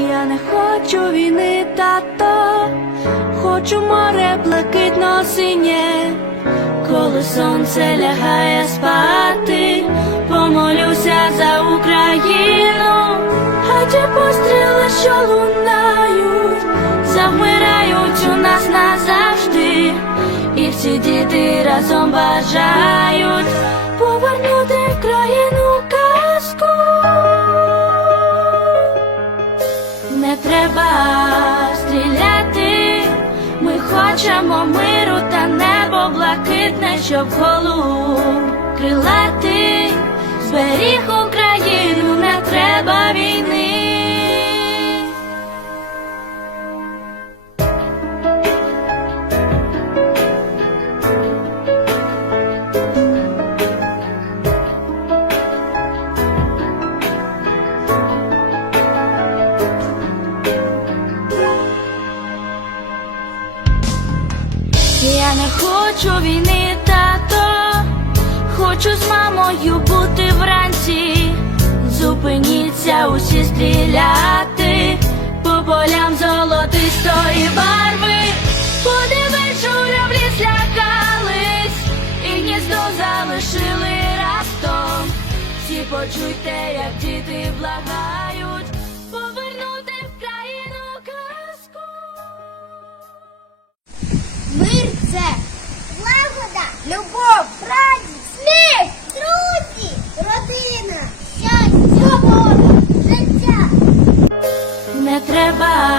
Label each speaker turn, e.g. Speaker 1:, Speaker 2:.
Speaker 1: Я не хочу війни, тато, хочу море блакитно синє, коли сонце лягає спати, помолюся за Україну, ті постріли, що лунають, завмирають у нас назавжди, і всі діти разом бажають блакитне, щоб голуб крилати, Я не хочу війни, тато, хочу з мамою бути вранці. Зупиніться усі стріляти по полям золотистої барви. Подивись, журавлі злякались, і гніздо залишили раптом. Всі почуйте, як діти благають, це лагода, любов, радість,
Speaker 2: сміх, друзі, родина, щастя, свобода, життя. Не треба.